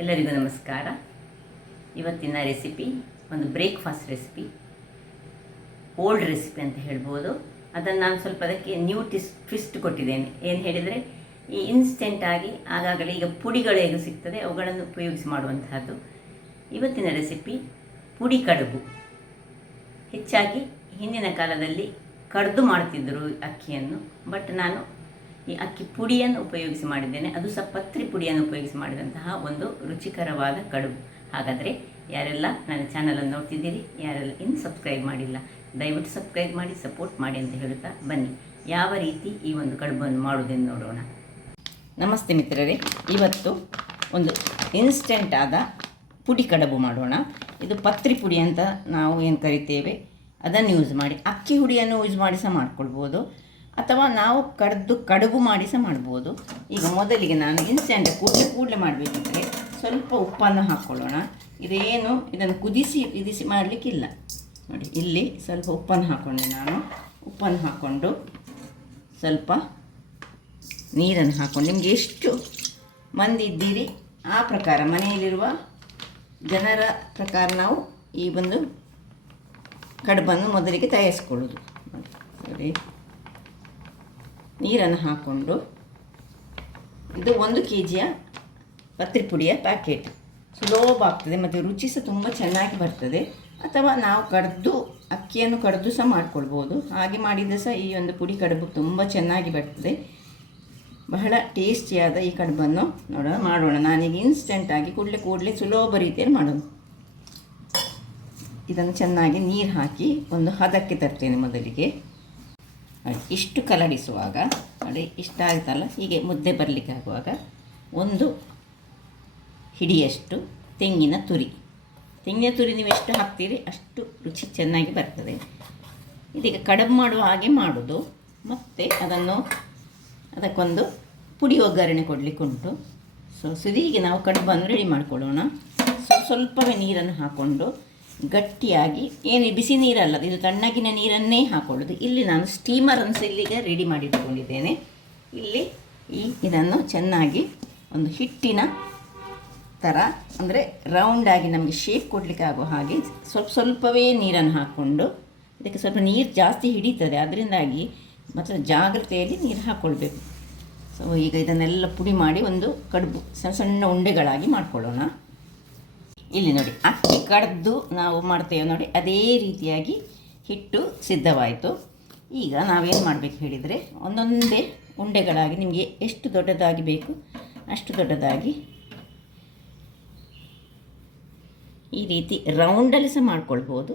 ಎಲ್ಲರಿಗೂ ನಮಸ್ಕಾರ. ಇವತ್ತಿನ ರೆಸಿಪಿ ಒಂದು ಬ್ರೇಕ್ಫಾಸ್ಟ್ ರೆಸಿಪಿ, ಓಲ್ಡ್ ರೆಸಿಪಿ ಅಂತ ಹೇಳ್ಬೋದು. ಅದನ್ನು ನಾನು ಸ್ವಲ್ಪ ಅದಕ್ಕೆ ನ್ಯೂ ಟ್ವಿಸ್ಟ್ ಕೊಟ್ಟಿದ್ದೇನೆ. ಏನು ಹೇಳಿದರೆ, ಈ ಇನ್ಸ್ಟೆಂಟಾಗಿ ಆಗಾಗಲೇ ಈಗ ಪುಡಿಗಳು ಹೇಗೆ ಸಿಗ್ತದೆ ಅವುಗಳನ್ನು ಉಪಯೋಗಿಸಿ ಮಾಡುವಂತಹದ್ದು. ಇವತ್ತಿನ ರೆಸಿಪಿ ಪುಡಿ ಕಡುಬು. ಹೆಚ್ಚಾಗಿ ಹಿಂದಿನ ಕಾಲದಲ್ಲಿ ಕಡ್ದು ಮಾಡ್ತಿದ್ದರು ಅಕ್ಕಿಯನ್ನು, ಬಟ್ ನಾನು ಈ ಅಕ್ಕಿ ಪುಡಿಯನ್ನು ಉಪಯೋಗಿಸಿ ಮಾಡಿದ್ದೇನೆ. ಅದು ಸಹ ಪತ್ರಿ ಪುಡಿಯನ್ನು ಉಪಯೋಗಿಸಿ ಮಾಡಿದಂತಹ ಒಂದು ರುಚಿಕರವಾದ ಕಡುಬು. ಹಾಗಾದರೆ ಯಾರೆಲ್ಲ ನನ್ನ ಚಾನಲನ್ನು ನೋಡ್ತಿದ್ದೀರಿ, ಯಾರೆಲ್ಲ ಇನ್ನು ಸಬ್ಸ್ಕ್ರೈಬ್ ಮಾಡಿಲ್ಲ, ದಯವಿಟ್ಟು ಸಬ್ಸ್ಕ್ರೈಬ್ ಮಾಡಿ, ಸಪೋರ್ಟ್ ಮಾಡಿ ಅಂತ ಹೇಳ್ತಾ ಬನ್ನಿ ಯಾವ ರೀತಿ ಈ ಒಂದು ಕಡುಬನ್ನು ಮಾಡುವುದೆಂದು ನೋಡೋಣ. ನಮಸ್ತೆ ಮಿತ್ರರೇ, ಇವತ್ತು ಒಂದು ಇನ್ಸ್ಟೆಂಟ್ ಆದ ಪುಡಿ ಕಡುಬು ಮಾಡೋಣ. ಇದು ಪತ್ರಿ ಪುಡಿ ಅಂತ ನಾವು ಏನು ಕರಿತೇವೆ ಅದನ್ನು ಯೂಸ್ ಮಾಡಿ, ಅಕ್ಕಿ ಹುಡಿಯನ್ನು ಯೂಸ್ ಮಾಡಿ ಸಹ ಮಾಡ್ಕೊಳ್ಬೋದು, ಅಥವಾ ನಾವು ಕಡುಬು ಮಾಡಿ ಸಹ ಮಾಡ್ಬೋದು. ಈಗ ಮೊದಲಿಗೆ ನಾನು ಇನ್ಸ್ಟೆಂಟ್ ಕೂಡಲೇ ಮಾಡಬೇಕಿದ್ರೆ ಸ್ವಲ್ಪ ಉಪ್ಪನ್ನು ಹಾಕ್ಕೊಳ್ಳೋಣ. ಇದನ್ನು ಕುದಿಸಿ ಮಾಡಲಿಕ್ಕಿಲ್ಲ. ನೋಡಿ, ಇಲ್ಲಿ ಸ್ವಲ್ಪ ಉಪ್ಪನ್ನು ಹಾಕ್ಕೊಂಡೆ ನಾನು. ಉಪ್ಪನ್ನು ಹಾಕ್ಕೊಂಡು ಸ್ವಲ್ಪ ನೀರನ್ನು ಹಾಕ್ಕೊಂಡು, ನಿಮಗೆ ಎಷ್ಟು ಮಂದಿ ಇದ್ದೀರಿ ಆ ಪ್ರಕಾರ, ಮನೆಯಲ್ಲಿರುವ ಜನರ ಪ್ರಕಾರ ನಾವು ಈ ಒಂದು ಕಡುಬನ್ನು ಮೊದಲಿಗೆ ತಯಾರಿಸ್ಕೊಳ್ಳೋದು. ನೋಡಿ, ನೀರನ್ನು ಹಾಕ್ಕೊಂಡು, ಇದು 1 kg ಪತ್ರಿ ಪುಡಿಯ ಪ್ಯಾಕೆಟ್. ಸುಲಭ ಆಗ್ತದೆ ಮತ್ತು ರುಚಿ ಸಹ ತುಂಬ ಚೆನ್ನಾಗಿ ಬರ್ತದೆ. ಅಥವಾ ನಾವು ಅಕ್ಕಿಯನ್ನು ಕಡ್ದು ಸಹ ಮಾಡ್ಕೊಳ್ಬೋದು. ಹಾಗೆ ಮಾಡಿದರೆ ಸಹ ಈ ಒಂದು ಪುಡಿ ಕಡುಬು ತುಂಬ ಚೆನ್ನಾಗಿ ಬರ್ತದೆ. ಬಹಳ ಟೇಸ್ಟಿಯಾದ ಈ ಕಡುಬನ್ನು ಮಾಡೋಣ. ನಾನೀಗ ಇನ್ಸ್ಟೆಂಟಾಗಿ ಕೂಡಲೇ ಸುಲಭ ರೀತಿಯಲ್ಲಿ ಮಾಡೋಣ. ಇದನ್ನು ಚೆನ್ನಾಗಿ ನೀರು ಹಾಕಿ ಒಂದು ಹದಕ್ಕೆ ತರ್ತೇನೆ. ಮೊದಲಿಗೆ ಇಷ್ಟು ಕಲಡಿಸುವಾಗ ನೋಡಿ, ಇಷ್ಟ ಆಗುತ್ತಲ್ಲ, ಹೀಗೆ ಮುದ್ದೆ ಬರಲಿಕ್ಕೆ ಆಗುವಾಗ 1 ಹಿಡಿಯಷ್ಟು ತೆಂಗಿನ ತುರಿ ನೀವು ಎಷ್ಟು ಹಾಕ್ತೀರಿ ಅಷ್ಟು ರುಚಿ ಚೆನ್ನಾಗಿ ಬರ್ತದೆ. ಇದೀಗ ಕಡುಬು ಮಾಡುವ ಹಾಗೆ ಮಾಡೋದು. ಮತ್ತು ಅದಕ್ಕೊಂದು ಪುಡಿ ಒಗ್ಗರಣೆ ಕೊಡಲಿಕ್ಕೆ ಉಂಟು. ಸುದಿಗೆ ನಾವು ಕಡುಬನ್ನು ರೆಡಿ ಮಾಡ್ಕೊಳ್ಳೋಣ. ಸ್ವಲ್ಪವೇ ನೀರನ್ನು ಹಾಕ್ಕೊಂಡು ಗಟ್ಟಿಯಾಗಿ, ಏನು ಬಿಸಿ ನೀರಲ್ಲ, ಇದು ತಣ್ಣಗಿನ ನೀರನ್ನೇ ಹಾಕೊಳ್ಳೋದು. ಇಲ್ಲಿ ನಾನು ಸ್ಟೀಮರನ್ನು ಸಹ ಇಲ್ಲಿಗೆ ರೆಡಿ ಮಾಡಿಟ್ಕೊಂಡಿದ್ದೇನೆ. ಇಲ್ಲಿ ಇದನ್ನು ಚೆನ್ನಾಗಿ ಒಂದು ಹಿಟ್ಟಿನ ಥರ, ಅಂದರೆ ರೌಂಡಾಗಿ ನಮಗೆ ಶೇಪ್ ಕೊಡಲಿಕ್ಕೆ ಆಗೋ ಹಾಗೆ ಸ್ವಲ್ಪವೇ ನೀರನ್ನು ಹಾಕ್ಕೊಂಡು, ಇದಕ್ಕೆ ಸ್ವಲ್ಪ ನೀರು ಜಾಸ್ತಿ ಹಿಡಿತದೆ, ಅದರಿಂದಾಗಿ ಮತ್ತು ಜಾಗ್ರತೆಯಲ್ಲಿ ನೀರು ಹಾಕ್ಕೊಳ್ಬೇಕು. ಸೊ ಈಗ ಇದನ್ನೆಲ್ಲ ಪುಡಿ ಮಾಡಿ ಒಂದು ಕಡುಬು ಸಣ್ಣ ಉಂಡೆಗಳಾಗಿ ಮಾಡ್ಕೊಳ್ಳೋಣ. ಇಲ್ಲಿ ನೋಡಿ, ಅಕ್ಕಿ ಕಡ್ದು ನಾವು ಮಾಡ್ತೇವೆ ನೋಡಿ, ಅದೇ ರೀತಿಯಾಗಿ ಹಿಟ್ಟು ಸಿದ್ಧವಾಯಿತು. ಈಗ ನಾವೇನು ಮಾಡಬೇಕು ಹೇಳಿದರೆ, ಒಂದೊಂದೇ ಉಂಡೆಗಳಾಗಿ ನಿಮಗೆ ಎಷ್ಟು ದೊಡ್ಡದಾಗಿ ಬೇಕು ಅಷ್ಟು ದೊಡ್ಡದಾಗಿ ಈ ರೀತಿ ರೌಂಡಲ್ಲಿ ಸಹ ಮಾಡ್ಕೊಳ್ಬೋದು,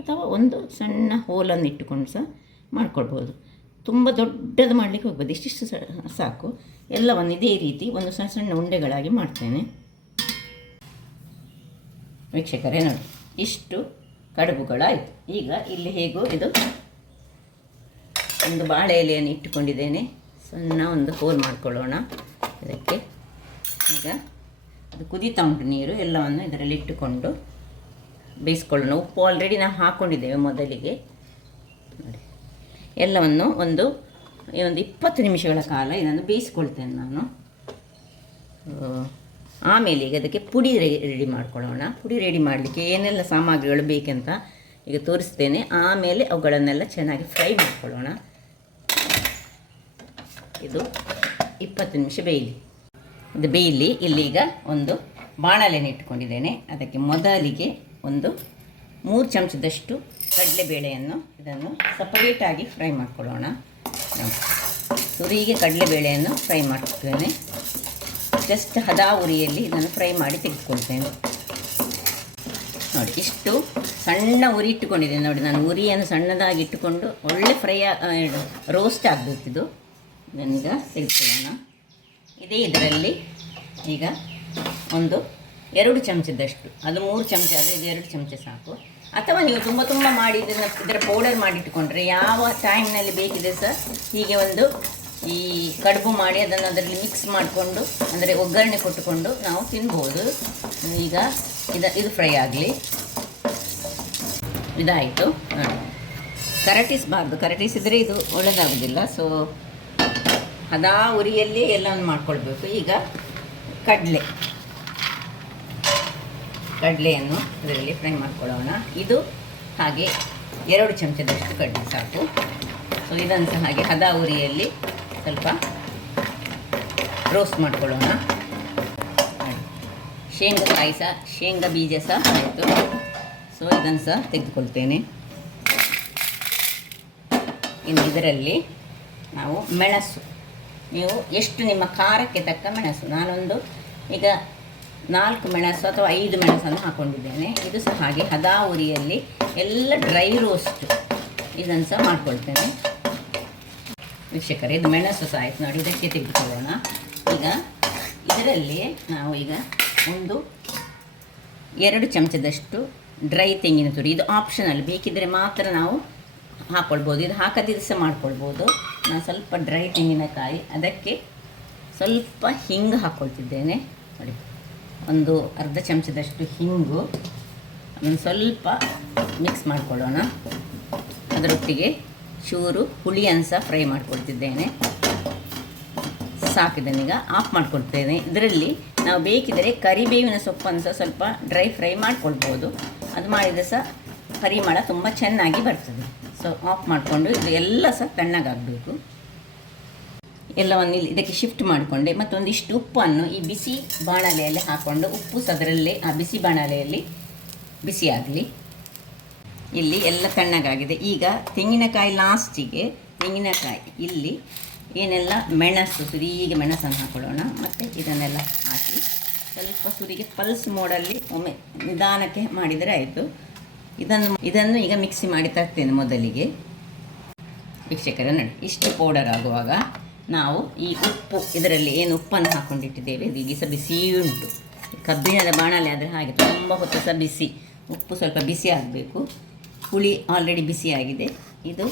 ಅಥವಾ ಒಂದು ಸಣ್ಣ ಹೋಲನ್ನು ಇಟ್ಟುಕೊಂಡು ಸಹ ಮಾಡ್ಕೊಳ್ಬೋದು. ತುಂಬ ದೊಡ್ಡದು ಮಾಡಲಿಕ್ಕೆ ಹೋಗ್ಬೋದು, ಇಷ್ಟಿಷ್ಟು ಸಾಕು. ಎಲ್ಲವನ್ನು ಇದೇ ರೀತಿ ಒಂದು ಸಣ್ಣ ಉಂಡೆಗಳಾಗಿ ಮಾಡ್ತೇನೆ. ವೀಕ್ಷಕರೇ ನೋಡಿ, ಇಷ್ಟು ಕಡುಬುಗಳಾಯಿತು. ಈಗ ಇಲ್ಲಿ ಹೇಗೋ ಇದು ಒಂದು ಬಾಳೆ ಎಲೆಯನ್ನು ಇಟ್ಟುಕೊಂಡಿದ್ದೇನೆ. ಸಣ್ಣ ಒಂದು ಹೋಲ್ ಮಾಡ್ಕೊಳ್ಳೋಣ ಇದಕ್ಕೆ. ಈಗ ಅದು ಕುದೀತಾ ಉಂಟು ನೀರು, ಎಲ್ಲವನ್ನು ಇದರಲ್ಲಿ ಇಟ್ಟುಕೊಂಡು ಬೇಯಿಸ್ಕೊಳ್ಳೋಣ. ಉಪ್ಪು ಆಲ್ರೆಡಿ ನಾವು ಹಾಕ್ಕೊಂಡಿದ್ದೇವೆ ಮೊದಲಿಗೆ. ನೋಡಿ, ಎಲ್ಲವನ್ನು ಒಂದು 20 ನಿಮಿಷಗಳ ಕಾಲ ಇದನ್ನು ಬೇಯಿಸ್ಕೊಳ್ತೇನೆ ನಾನು. ಆಮೇಲೆ ಈಗ ಅದಕ್ಕೆ ಪುಡಿ ರೆಡಿ ಮಾಡ್ಕೊಳ್ಳೋಣ. ಪುಡಿ ರೆಡಿ ಮಾಡಲಿಕ್ಕೆ ಏನೆಲ್ಲ ಸಾಮಗ್ರಿಗಳು ಬೇಕಂತ ಈಗ ತೋರಿಸ್ತೇನೆ. ಆಮೇಲೆ ಅವುಗಳನ್ನೆಲ್ಲ ಚೆನ್ನಾಗಿ ಫ್ರೈ ಮಾಡ್ಕೊಳ್ಳೋಣ. ಇದು 20 ನಿಮಿಷ ಬೇಯಲಿ. ಇಲ್ಲೀಗ ಒಂದು ಬಾಣಲೆಯನ್ನು ಇಟ್ಕೊಂಡಿದ್ದೇನೆ. ಅದಕ್ಕೆ ಮೊದಲಿಗೆ ಒಂದು 3 ಚಮಚದಷ್ಟು ಕಡಲೆಬೇಳೆಯನ್ನು ಇದನ್ನು ಸಪರೇಟಾಗಿ ಫ್ರೈ ಮಾಡ್ಕೊಳ್ಳೋಣ. ತುರಿಗೆ ಕಡಲೆಬೇಳೆಯನ್ನು ಫ್ರೈ ಮಾಡ್ತೇನೆ. ಜಸ್ಟ್ ಹದ ಉರಿಯಲ್ಲಿ ಇದನ್ನು ಫ್ರೈ ಮಾಡಿ ತೆಗೆದುಕೊಳ್ತೇನೆ. ನೋಡಿ, ಇಷ್ಟು ಸಣ್ಣ ಉರಿ ಇಟ್ಟುಕೊಂಡಿದ್ದೇನೆ. ನೋಡಿ, ನಾನು ಉರಿಯನ್ನು ಸಣ್ಣದಾಗಿ ಇಟ್ಟುಕೊಂಡು ಒಳ್ಳೆ ರೋಸ್ಟ್ ಆಗಬೇಕಿದು. ಇದನ್ನೀಗ ತೆಗೆದುಕೊಳ್ಳೋಣ. ಇದರಲ್ಲಿ ಈಗ ಒಂದು 2 ಚಮಚದಷ್ಟು, ಅದು 3 ಚಮಚ ಆದರೆ ಇದು 2 ಚಮಚ ಸಾಕು. ಅಥವಾ ನೀವು ತುಂಬ ಮಾಡಿ ಇದರ ಪೌಡರ್ ಮಾಡಿಟ್ಟುಕೊಂಡ್ರೆ ಯಾವ ಟೈಮ್ನಲ್ಲಿ ಬೇಕಿದೆ ಸಹ ಹೀಗೆ ಒಂದು ಈ ಕಡುಬು ಮಾಡಿ ಅದನ್ನು ಅದರಲ್ಲಿ ಮಿಕ್ಸ್ ಮಾಡಿಕೊಂಡು, ಅಂದರೆ ಒಗ್ಗರಣೆ ಕೊಟ್ಟುಕೊಂಡು ನಾವು ತಿನ್ಬೋದು. ಈಗ ಇದು ಫ್ರೈ ಆಗಲಿ. ಇದಾಯಿತು. ಕರಟಿಸಿದರೆ ಇದು ಒಳ್ಳೆಯದಾಗೋದಿಲ್ಲ. ಸೊ ಹದಾ ಉರಿಯಲ್ಲಿ ಎಲ್ಲವನ್ನು ಮಾಡ್ಕೊಳ್ಬೇಕು. ಈಗ ಕಡಲೆ ಕಡಲೆಯನ್ನು ಇದರಲ್ಲಿ ಫ್ರೈ ಮಾಡ್ಕೊಳ್ಳೋಣ. ಇದು ಹಾಗೆ 2 ಚಮಚದಷ್ಟು ಕಡಲೆ ಸಾಕು. ಸೊ ಇದನ್ನು ಸಹ ಹಾಗೆ ಹದ ಉರಿಯಲ್ಲಿ ಸ್ವಲ್ಪ ರೋಸ್ಟ್ ಮಾಡ್ಕೊಳ್ಳೋಣ. ಶೇಂಗಾ ಬೀಜ ಸಹ ಆಯಿತು. ಸೊ ಇದನ್ನು ಸಹ ತೆಗೆದುಕೊಳ್ತೇನೆ. ಇನ್ನು ಇದರಲ್ಲಿ ನಾವು ಮೆಣಸು, ನೀವು ಎಷ್ಟು ನಿಮ್ಮ ಖಾರಕ್ಕೆ ತಕ್ಕ ಮೆಣಸು, ನಾನೊಂದು ಈಗ 4 ಮೆಣಸು ಅಥವಾ 5 ಮೆಣಸನ್ನು ಹಾಕ್ಕೊಂಡಿದ್ದೇನೆ. ಇದು ಸಹ ಹಾಗೆ ಹದ ಉರಿಯಲ್ಲಿ ಎಲ್ಲ ಡ್ರೈ ರೋಸ್ಟ್ ಇದನ್ನು ಸಹ ಮಾಡ್ಕೊಳ್ತೇನೆ. ವೀಕ್ಷಕರೇ, ಇದು ಮೆಣಸು ಸಹ ಆಯಿತು ನೋಡಿ. ಇದಕ್ಕೆ ತೆಗೆದುಕೊಳ್ಳೋಣ. ಈಗ ಇದರಲ್ಲಿ ನಾವು ಈಗ 2 ಚಮಚದಷ್ಟು ಡ್ರೈ ತೆಂಗಿನ ತುರಿ, ಇದು ಆಪ್ಷನಲ್, ಬೇಕಿದ್ದರೆ ಮಾತ್ರ ನಾವು ಹಾಕ್ಕೊಳ್ಬೋದು, ಇದು ಹಾಕದಿದ್ದು ಸಹ ಮಾಡ್ಕೊಳ್ಬೋದು. ನಾನು ಸ್ವಲ್ಪ ಡ್ರೈ ತೆಂಗಿನಕಾಯಿ, ಅದಕ್ಕೆ ಸ್ವಲ್ಪ ಹಿಂಗು ಹಾಕ್ಕೊಳ್ತಿದ್ದೇನೆ ನೋಡಿ. ಒಂದು ಅರ್ಧ ಚಮಚದಷ್ಟು ಹಿಂಗು, ಅದನ್ನು ಸ್ವಲ್ಪ ಮಿಕ್ಸ್ ಮಾಡಿಕೊಳ್ಳೋಣ. ಅದರೊಟ್ಟಿಗೆ ಚೂರು ಹುಳಿಯನ್ನು ಸಹ ಫ್ರೈ ಮಾಡ್ಕೊಳ್ತಿದ್ದೇನೆ. ಸಾಕಿದನೀಗ ಆಫ್ ಮಾಡ್ಕೊಳ್ತೇನೆ. ಇದರಲ್ಲಿ ನಾವು ಬೇಕಿದ್ದರೆ ಕರಿಬೇವಿನ ಸೊಪ್ಪನ್ನು ಸಹ ಸ್ವಲ್ಪ ಡ್ರೈ ಫ್ರೈ ಮಾಡ್ಕೊಳ್ಬೋದು, ಅದು ಮಾಡಿದರೆ ಸಹ ಪರಿಮಳ ತುಂಬ ಚೆನ್ನಾಗಿ ಬರ್ತದೆ. ಸೊ ಆಫ್ ಮಾಡಿಕೊಂಡು ಇದು ಎಲ್ಲ ಸಹ ತಣ್ಣಗಾಗಬೇಕು. ಎಲ್ಲವನ್ನು ಇಲ್ಲಿ ಇದಕ್ಕೆ ಶಿಫ್ಟ್ ಮಾಡಿಕೊಂಡೆ. ಮತ್ತೊಂದಿಷ್ಟು ಉಪ್ಪನ್ನು ಈ ಬಿಸಿ ಬಾಣಲೆಯಲ್ಲಿ ಹಾಕ್ಕೊಂಡು, ಉಪ್ಪು ಸಹ ಅದರಲ್ಲೇ ಆ ಬಿಸಿ ಬಾಣಲೆಯಲ್ಲಿ ಬಿಸಿ ಆಗಲಿ. ಇಲ್ಲಿ ಎಲ್ಲ ತಣ್ಣಗಾಗಿದೆ. ಈಗ ತೆಂಗಿನಕಾಯಿ ಲಾಸ್ಟಿಗೆ, ತೆಂಗಿನಕಾಯಿ ಇಲ್ಲಿ ಏನೆಲ್ಲ ಮೆಣಸು, ಸುರಿಗೆ ಮೆಣಸನ್ನು ಹಾಕೊಳ್ಳೋಣ. ಮತ್ತು ಇದನ್ನೆಲ್ಲ ಹಾಕಿ ಸ್ವಲ್ಪ ಸುರಿಗೆ ಪಲ್ಸ್ ಮೋಡಲ್ಲಿ ಒಮ್ಮೆ ನಿಧಾನಕ್ಕೆ ಮಾಡಿದರೆ ಆಯಿತು. ಇದನ್ನು ಈಗ ಮಿಕ್ಸಿ ಮಾಡಿ ತರ್ತೇನೆ ಮೊದಲಿಗೆ. ವೀಕ್ಷಕರ ನೋಡಿ, ಇಷ್ಟು ಪೌಡರ್ ಆಗುವಾಗ ನಾವು ಈ ಉಪ್ಪು, ಇದರಲ್ಲಿ ಏನು ಉಪ್ಪನ್ನು ಹಾಕ್ಕೊಂಡಿಟ್ಟಿದ್ದೇವೆ ಇದು ಈಗ ಸಹ ಬಿಸಿ ಉಂಟು. ಕಬ್ಬಿಣದ ಬಾಣಲೆ ಆದರೆ ಹಾಗೆ ತುಂಬ ಹೊತ್ತು ಸಹ ಬಿಸಿ, ಉಪ್ಪು ಸ್ವಲ್ಪ ಬಿಸಿ ಆಗಬೇಕು. ಹುಳಿ ಆಲ್ರೆಡಿ ಬಿಸಿಯಾಗಿದೆ. ಇದು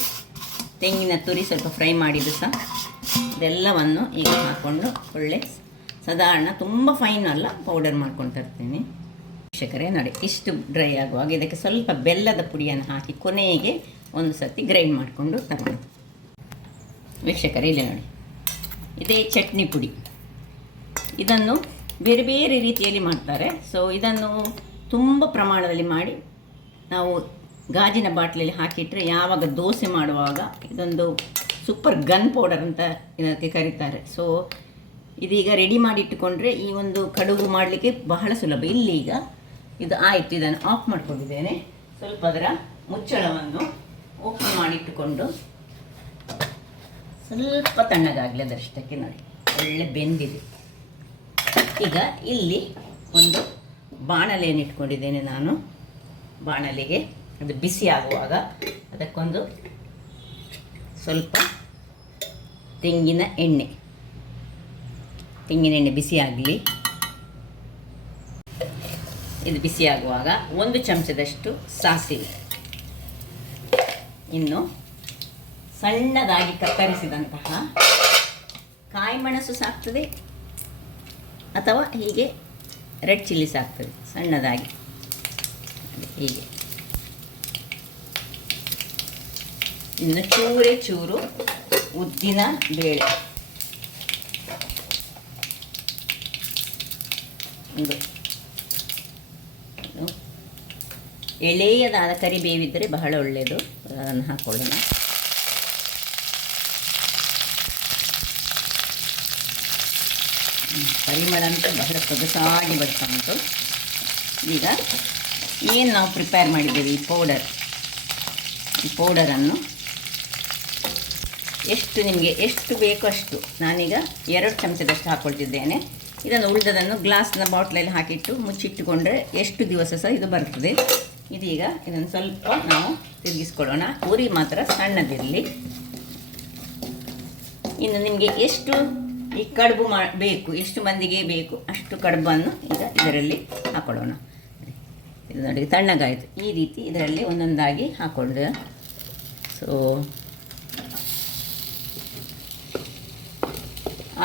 ತೆಂಗಿನ ತುರಿ ಸ್ವಲ್ಪ ಫ್ರೈ ಮಾಡಿದ್ದು ಸಹ, ಇದೆಲ್ಲವನ್ನು ಈಗ ಹಾಕ್ಕೊಂಡು ಒಳ್ಳೆ ಸಾಧಾರಣ ತುಂಬ ಫೈನ್ ಅಲ್ಲ ಪೌಡರ್ ಮಾಡ್ಕೊಂಡು ತರ್ತೇನೆ. ವೀಕ್ಷಕರೇ ನೋಡಿ, ಇಷ್ಟು ಡ್ರೈ ಆಗುವಾಗ ಇದಕ್ಕೆ ಸ್ವಲ್ಪ ಬೆಲ್ಲದ ಪುಡಿಯನ್ನು ಹಾಕಿ ಕೊನೆಗೆ ಒಂದು ಸರ್ತಿ ಗ್ರೈಂಡ್ ಮಾಡಿಕೊಂಡು ತರೋಣ. ವೀಕ್ಷಕರೇ ಇಲ್ಲಿ ನೋಡಿ, ಇದೇ ಚಟ್ನಿ ಪುಡಿ. ಇದನ್ನು ಬೇರೆ ಬೇರೆ ರೀತಿಯಲ್ಲಿ ಮಾಡ್ತಾರೆ. ಸೊ ಇದನ್ನು ತುಂಬ ಪ್ರಮಾಣದಲ್ಲಿ ಮಾಡಿ ನಾವು ಗಾಜಿನ ಬಾಟ್ಲಲ್ಲಿ ಹಾಕಿಟ್ಟರೆ ಯಾವಾಗ ದೋಸೆ ಮಾಡುವಾಗ ಇದೊಂದು ಸೂಪರ್ ಗನ್ ಪೌಡರ್ ಅಂತ ಇದಕ್ಕೆ ಕರೀತಾರೆ. ಸೊ ಇದೀಗ ರೆಡಿ ಮಾಡಿ ಇಟ್ಟುಕೊಂಡ್ರೆ ಈ ಒಂದು ಕಡುಬು ಮಾಡಲಿಕ್ಕೆ ಬಹಳ ಸುಲಭ. ಇಲ್ಲಿ ಈಗ ಇದು ಆಯಿತು, ಇದನ್ನು ಆಫ್ ಮಾಡ್ಕೊಂಡಿದ್ದೇನೆ. ಸ್ವಲ್ಪ ಅದರ ಮುಚ್ಚಳವನ್ನು ಓಪನ್ ಮಾಡಿಟ್ಟುಕೊಂಡು ಸ್ವಲ್ಪ ತಣ್ಣಗಾಗಲಿ ಅದರಷ್ಟಕ್ಕೆ ನೋಡಿ, ಒಳ್ಳೆ ಬೆಂದಿದೆ. ಈಗ ಇಲ್ಲಿ ಒಂದು ಬಾಣಲೆಯನ್ನು ಇಟ್ಕೊಂಡಿದ್ದೇನೆ ನಾನು. ಬಾಣಲೆಗೆ ಅದು ಬಿಸಿ ಆಗುವಾಗ ಅದಕ್ಕೊಂದು ಸ್ವಲ್ಪ ತೆಂಗಿನ ಎಣ್ಣೆ ಬಿಸಿ ಆಗಲಿ. ಇದು ಬಿಸಿ ಆಗುವಾಗ 1 ಚಮಚದಷ್ಟು ಸಾಸಿವೆ, ಇನ್ನು ಸಣ್ಣದಾಗಿ ಕತ್ತರಿಸಿದಂತಹ ಕಾಯಿಮೆಣಸು ಸಾಕ್ತದೆ ಅಥವಾ ಹೀಗೆ ರೆಡ್ ಚಿಲ್ಲಿ ಸಾಕ್ತದೆ ಸಣ್ಣದಾಗಿ ಹೀಗೆ. ಇನ್ನು ಚೂರು ಉದ್ದಿನ ಬೇಳೆ, ಒಂದು ಎಳೆಯದಾದ ಕರಿಬೇವಿದ್ದರೆ ಬಹಳ ಒಳ್ಳೆಯದು, ಅದನ್ನು ಹಾಕ್ಕೊಳ್ಳೋಣ. ಪರಿಮಳ ಅಂತೂ ಬಹಳ ಸೊಗಸಾಗಿ ಬರ್ತಾ ಉಂಟು. ಈಗ ಏನು ನಾವು ಪ್ರಿಪೇರ್ ಮಾಡಿದ್ದೇವೆ ಈ ಪೌಡರನ್ನು ನಿಮಗೆ ಎಷ್ಟು ಬೇಕೋ ಅಷ್ಟು, ನಾನೀಗ 2 ಚಮಚದಷ್ಟು ಹಾಕ್ಕೊಳ್ತಿದ್ದೇನೆ. ಇದನ್ನು ಉಳಿದದನ್ನು ಗ್ಲಾಸ್ನ ಬಾಟ್ಲಲ್ಲಿ ಹಾಕಿಟ್ಟು ಮುಚ್ಚಿಟ್ಟುಕೊಂಡ್ರೆ ಎಷ್ಟು ದಿವಸ ಸಹ ಇದು ಬರ್ತದೆ. ಇದೀಗ ಇದನ್ನು ಸ್ವಲ್ಪ ನಾವು ತಿರುಗಿಸ್ಕೊಳ್ಳೋಣ. ಉರಿ ಮಾತ್ರ ಸಣ್ಣದಿರಲಿ. ಇನ್ನು ನಿಮಗೆ ಎಷ್ಟು ಈ ಕಡುಬು ಬೇಕು, ಎಷ್ಟು ಮಂದಿಗೆ ಬೇಕು ಅಷ್ಟು ಕಡುಬನ್ನು ಈಗ ಇದರಲ್ಲಿ ಹಾಕ್ಕೊಳ್ಳೋಣ. ಇದು ನೋಡಿ ತಣ್ಣಗಾಯಿತು. ಈ ರೀತಿ ಇದರಲ್ಲಿ ಒಂದೊಂದಾಗಿ ಹಾಕ್ಕೊಳ್ಳೋದು. ಸೊ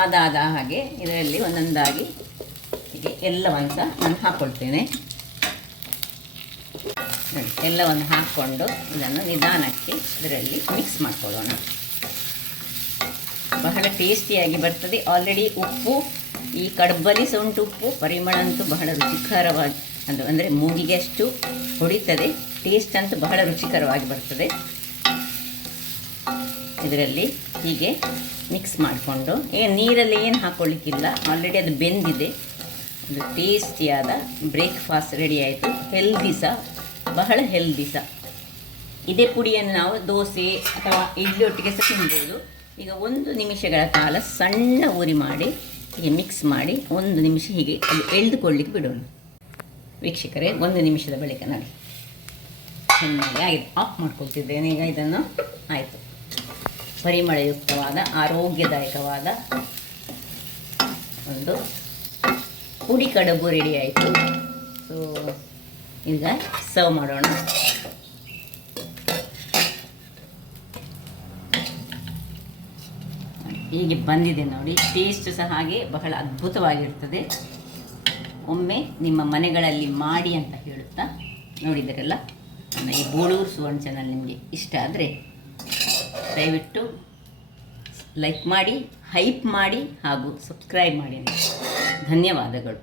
ಆದಾದ ಹಾಗೆ ಇದರಲ್ಲಿ ಒಂದೊಂದಾಗಿ ಹೀಗೆ ಎಲ್ಲವನ್ನು ಸಹ ನಾನು ಹಾಕ್ಕೊಳ್ತೇನೆ. ಎಲ್ಲವನ್ನು ಹಾಕ್ಕೊಂಡು ಇದನ್ನು ನಿಧಾನಕ್ಕೆ ಇದರಲ್ಲಿ ಮಿಕ್ಸ್ ಮಾಡ್ಕೊಳ್ಳೋಣ. ಬಹಳ ಟೇಸ್ಟಿಯಾಗಿ ಬರ್ತದೆ. ಆಲ್ರೆಡಿ ಉಪ್ಪು ಈ ಕಡುಬಲ್ಲಿ ಸಹ ಉಂಟು ಉಪ್ಪು, ಪರಿಮಳ ಅಂತೂ ಬಹಳ ಅದು ಅಂದರೆ ಮೂಗಿಗೆ ಅಷ್ಟು ಹೊಡಿತದೆ. ಟೇಸ್ಟ್ ಅಂತೂ ಬಹಳ ರುಚಿಕರವಾಗಿ ಬರ್ತದೆ. ಇದರಲ್ಲಿ ಹೀಗೆ ಮಿಕ್ಸ್ ಮಾಡಿಕೊಂಡು, ನೀರಲ್ಲಿ ಏನು ಹಾಕ್ಕೊಳ್ಳಿಕ್ಕಿಲ್ಲ, ಆಲ್ರೆಡಿ ಅದು ಬೆಂದಿದೆ. ಒಂದು ಟೇಸ್ಟಿಯಾದ ಬ್ರೇಕ್ಫಾಸ್ಟ್ ರೆಡಿ ಆಯಿತು. ಹೆಲ್ದಿ ಸಹ, ಬಹಳ ಹೆಲ್ದಿ ಸಹ. ಇದೇ ಪುಡಿಯನ್ನು ನಾವು ದೋಸೆ ಅಥವಾ ಇಡ್ಲಿ ಒಟ್ಟಿಗೆ ಸಹ ತಿನ್ಬೋದು. ಈಗ 1 ನಿಮಿಷಗಳ ಕಾಲ ಸಣ್ಣ ಉರಿ ಮಾಡಿ ಹೀಗೆ ಮಿಕ್ಸ್ ಮಾಡಿ 1 ನಿಮಿಷ ಹೀಗೆ ಅದು ಎಳೆದುಕೊಳ್ಳಿಕ್ಕೆ ಬಿಡೋಣ. ವೀಕ್ಷಕರೇ, 1 ನಿಮಿಷದ ಬಳಿಕ ನೋಡಿ ಚೆನ್ನಾಗಿ ಆಗಿದೆ. ಆಫ್ ಮಾಡ್ಕೊಳ್ತಿದ್ದೇನೆ ಈಗ ಇದನ್ನು. ಆಯಿತು. ಪರಿಮಳಯುಕ್ತವಾದ ಆರೋಗ್ಯದಾಯಕವಾದ ಒಂದು ಪುಡಿ ಕಡುಬು ರೆಡಿ ಆಯಿತು. ಸೊ ಈಗ ಸರ್ವ್ ಮಾಡೋಣ. ಹೀಗೆ ಬಂದಿದೆ ನೋಡಿ. ಟೇಸ್ಟ್ ಸಹ ಹಾಗೆ ಬಹಳ ಅದ್ಭುತವಾಗಿರ್ತದೆ. ಒಮ್ಮೆ ನಿಮ್ಮ ಮನೆಗಳಲ್ಲಿ ಮಾಡಿ ಅಂತ ಹೇಳುತ್ತಾ, ನೋಡಿದರಲ್ಲ ನನ್ನ ಈ ಬೋಳೂರು ಸುವರ್ಣ ಚಾನಲ್ ನಿಮಗೆ ಇಷ್ಟ ಆದರೆ ದಯವಿಟ್ಟು ಲೈಕ್ ಮಾಡಿ, ಹೈಪ್ ಮಾಡಿ ಹಾಗೂ ಸಬ್ಸ್ಕ್ರೈಬ್ ಮಾಡಿ. ಧನ್ಯವಾದಗಳು.